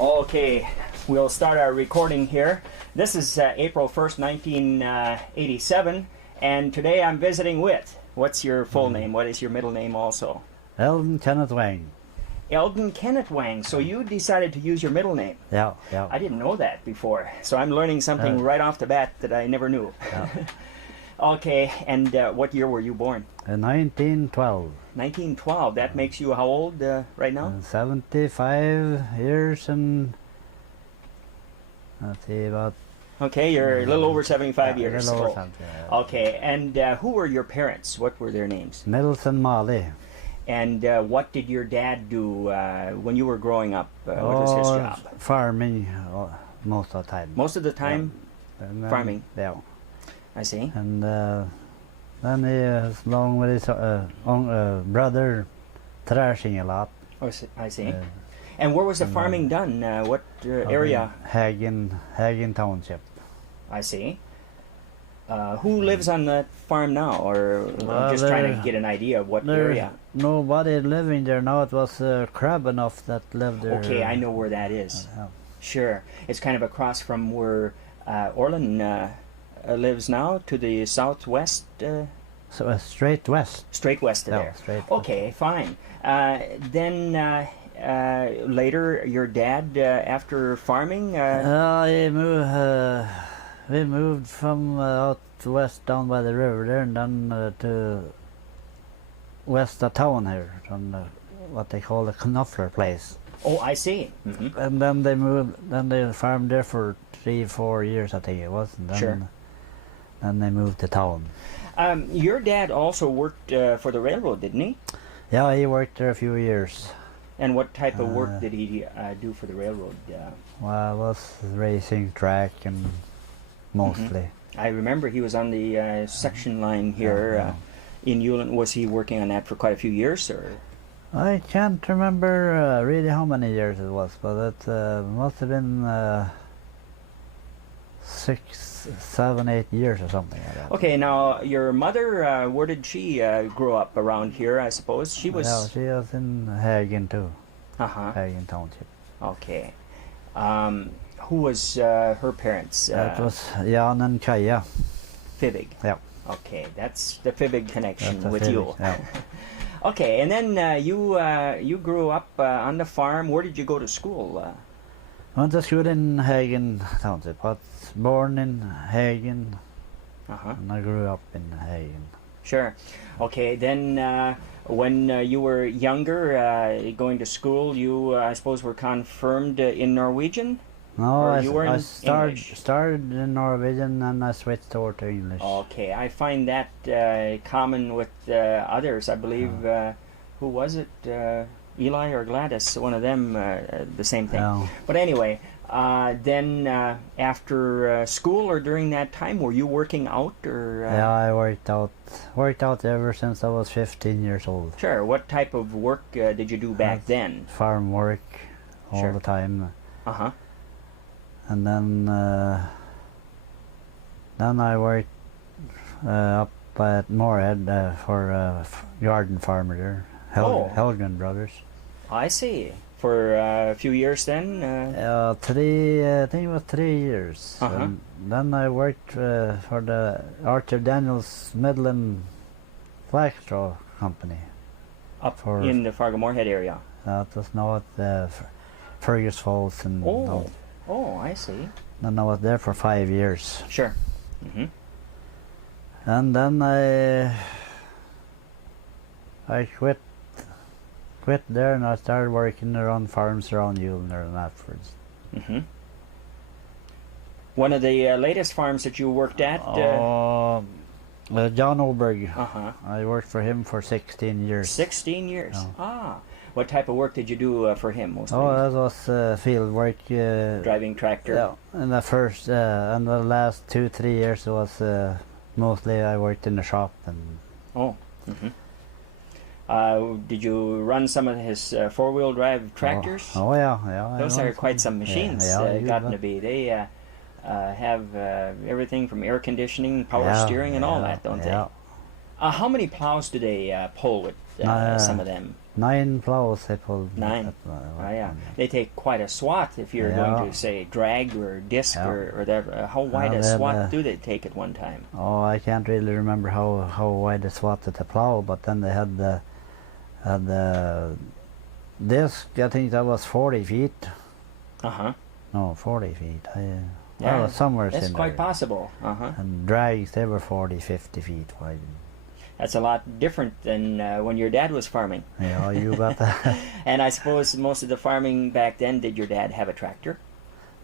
Okay, we'll start our recording here. This is April 1st, 1987, and today I'm visiting with, what's your full name? What is your middle name also? Eldon Kenneth Wang. Eldon Kenneth Wang. So you decided to use your middle name. Yeah. I didn't know that before, so I'm learning something right off the bat that I never knew. Yeah. Okay, and what year were you born? 1912. 1912. That makes you how old right now? 75 years and let's see about. Okay, you're a little over 75 yeah, years a little over old. 70, Okay, and who were your parents? What were their names? Middleton Molly. And what did your dad do when you were growing up? What was his job? Farming most of the time. Most of the time, farming. Yeah. I see. And then he was along with his brother thrashing a lot. Oh, I see. And where was the farming done? What area? Hagen Township. I see. Who lives on that farm now, or just trying to get an idea of what area? Nobody living there now. It was Krabanov that lived there. Okay, I know where that is. Sure. It's kind of across from where Orland lives now, to the southwest. So straight west. Straight west of there. Straight okay, west. Fine. Then later, your dad, after farming. We moved from out west down by the river there, and then to west of town here, on what they call the Knopfler place. Oh, I see. Mm-hmm. And then they moved. Then they farmed there for 3-4 years, I think it was. And then, sure. Then they moved to town. Your dad also worked for the railroad, didn't he? Yeah, he worked there a few years. And what type of work did he do for the railroad? Well, it was racing track and mostly. I remember he was on the section line here in Ulan. Was he working on that for quite a few years, or? I can't remember really how many years it was, but it must have been 6, 7, 8 years or something like that. Okay, now your mother, where did she grow up around here? I suppose she was. Yeah, she was in Hagen too. Hagen Township. Okay. Who was her parents? That was Jan and Kaja. Fibig. Yeah. Okay, that's the Fibig connection with Fibig, you. Yeah. Okay, and then you grew up on the farm. Where did you go to school? I went to school in Hagen Township. I was born in Hagen, and I grew up in Hagen. Sure. Okay, then when you were younger, going to school, you, I suppose, were confirmed in Norwegian? No, I started in Norwegian and I switched over to English. Okay, I find that common with others. I believe, who was it? Eli or Gladys, one of them, the same thing. Yeah. But anyway, then after school or during that time, were you working out, or? Yeah, I worked out ever since I was 15 years old. Sure. What type of work did you do back then? Farm work all the time. And then I worked up at Moorhead for a garden farmer there, Helgen Brothers. I see. For a few years then? I think it was 3 years. And then I worked for the Archer Daniels Midland Flaxstraw Company. Up in the Fargo Moorhead area? That was now at Fergus Falls. And Oh, I see. Then I was there for 5 years. Sure. And then I quit there, and I started working around farms around Ulner and afterwards. One of the latest farms that you worked at? John Oberg. I worked for him for 16 years. 16 years? Oh. What type of work did you do for him mostly? That was field work. Driving tractor? Yeah. And the first, and the last 2-3 years it was mostly I worked in the shop. And did you run some of his four-wheel drive tractors? Oh yeah. Those are quite some machines. Gotten to be. They have everything from air conditioning, power steering, and all that, don't they? How many plows do they pull with some of them? 9 plows I pulled. 9. Oh, yeah. They take quite a swath if you're going to, say, drag or disc or whatever. How wide a swath do they take at one time? Oh, I can't really remember how wide the swath at the plow, but then they had the disc, I think that was 40 feet. Uh-huh. No, 40 feet. Yeah, was somewhere that's in quite there. possible. Uh-huh. And drags, they were 40, 50 feet wide. That's a lot different than when your dad was farming. Yeah, you got that. And I suppose most of the farming back then, did your dad have a tractor?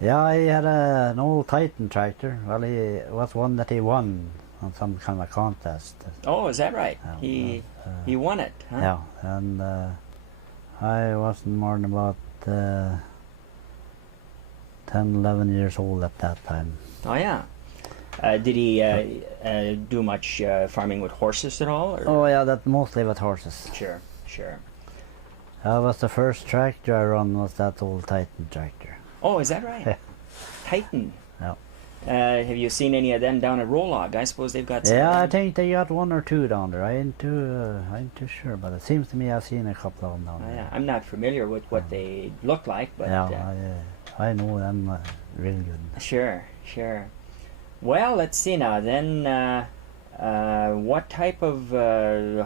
Yeah, he had an old Titan tractor. Well, he was one that he won on some kind of contest. Oh, is that right? Yeah, he won it, huh? Yeah, and I wasn't more than about 10, 11 years old at that time. Oh, yeah. Did he do much farming with horses at all? Or? Oh, yeah, that mostly with horses. Sure, sure. That was the first tractor I run, was that old Titan tractor. Oh, is that right? Yeah. Titan. Yeah. Have you seen any of them down at Rolog? I suppose they've got some. Yeah, I think they got 1 or 2 down there. I ain't too sure, but it seems to me I've seen a couple of them down there. Yeah, I'm not familiar with what they look like, but I know them really good. Sure, sure. Well, let's see now. Then, what type of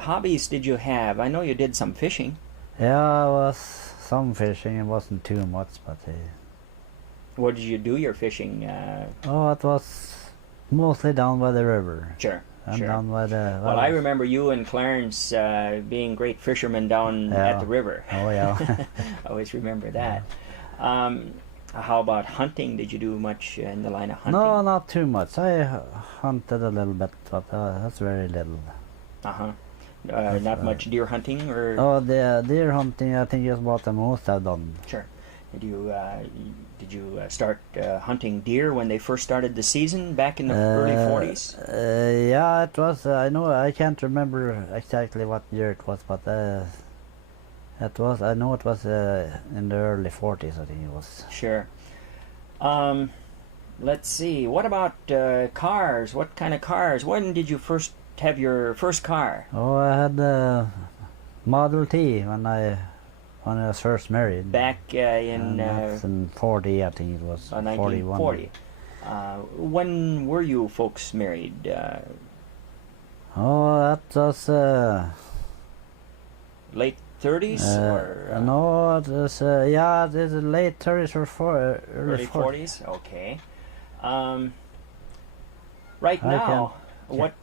hobbies did you have? I know you did some fishing. Yeah, it was some fishing. It wasn't too much, but. What did you do your fishing? Oh, it was mostly down by the river. Sure, and sure. down by the. Well, I remember you and Clarence being great fishermen down at the river. Oh, yeah. I always remember that. How about hunting? Did you do much in the line of hunting? No, not too much. I hunted a little bit, but that's very little. Uh-huh. Not much deer hunting? Or? Oh, the deer hunting, I think is about the most I've done. Sure. Did you start hunting deer when they first started the season back in the early 40s? Yeah, it was. I know. I can't remember exactly what year it was, but it was. I know it was in the early 40s. I think it was. Sure. Let's see. What about cars? What kind of cars? When did you first have your first car? Oh, I had the Model T when I was first married. Back in... that's in 40, I think it was. 1940. When were you folks married? Oh, that was... late 30s? or no, it was... yeah, it is late 30s or early 40s? Okay. Right now... What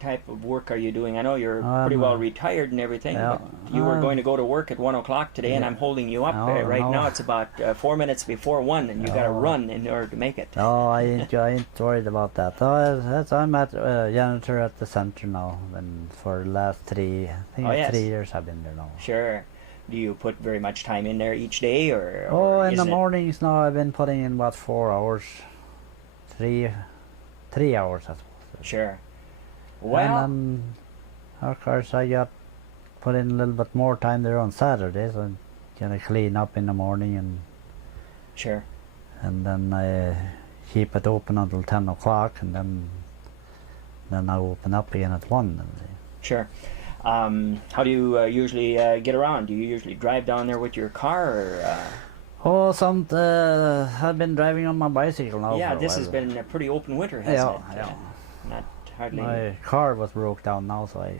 type of work are you doing? I know you're pretty well retired and everything, but you were going to go to work at 1 o'clock today, and I'm holding you up. Right now it's about 4 minutes before 1, and you got to run in order to make it. Oh, I ain't worried about that. I'm at janitor at the center now, and for the last 3 years I've been there now. Sure. Do you put very much time in there each day, or in the mornings now I've been putting in about 4 hours, 3 hours I suppose. Sure. Well, and of course I got put in a little bit more time there on Saturdays. I'm gonna clean up in the morning and sure. And then I keep it open until 10 o'clock, and then I open up again at 1. Sure. How do you usually get around? Do you usually drive down there with your car, or? I've been driving on my bicycle now. Yeah, for a this while. has been a pretty open winter, hasn't it? Yeah. Not hardly. My car was broke down now, so I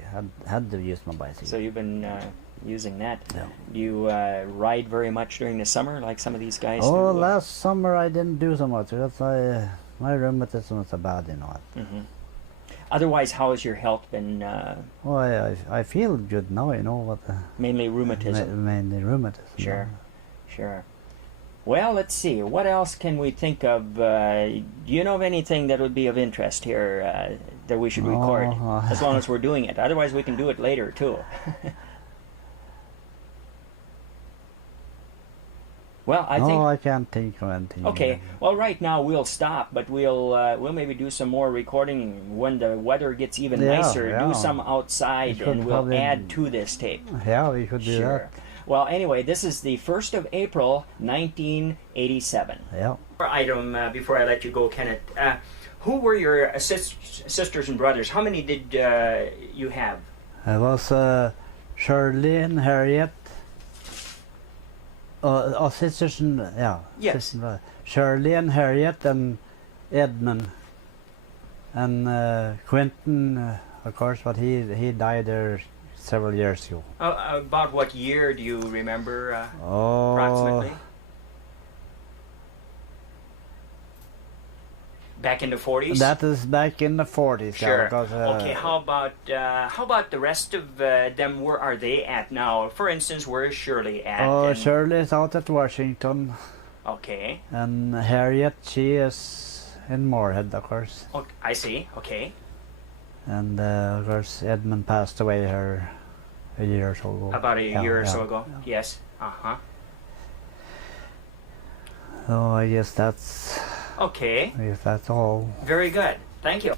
had to use my bicycle. So you've been using that. Yeah. Do you ride very much during the summer, like some of these guys do? Oh, last summer I didn't do so much because my rheumatism was so bad, you know. Mm-hmm. Otherwise, how has your health been? I feel good now, you know. But mainly rheumatism. Mainly rheumatism. Sure, sure. Well, let's see. What else can we think of? Do you know of anything that would be of interest here that we should record? As long as we're doing it. Otherwise, we can do it later, too. Well, I think... I can't think of anything. Okay. Well, right now we'll stop, but we'll maybe do some more recording when the weather gets even nicer. Yeah. Do some outside, and we'll add to this tape. Yeah, we could do that. Well, anyway, this is the 1st of April, 1987. Yeah. Item before I let you go, Kenneth. Who were your sisters and brothers? How many did you have? It was Shirley and Harriet. Sisters and, yeah. Yes. Sisters, Shirley and Harriet and Edmund. And Quentin, of course, but he died there several years ago. About what year do you remember approximately? Back in the 40s? That is back in the 40s. Sure. Yeah, because, okay. How about the rest of them? Where are they at now? For instance, where is Shirley at? Oh, Shirley is out at Washington. Okay. And Harriet, she is in Moorhead, of course. Okay, I see. Okay. And of course, Edmund passed away here a year or so ago. About a year or so ago. Yeah. Yes. Uh-huh. So I guess that's. Okay. I guess that's all. Very good. Thank you.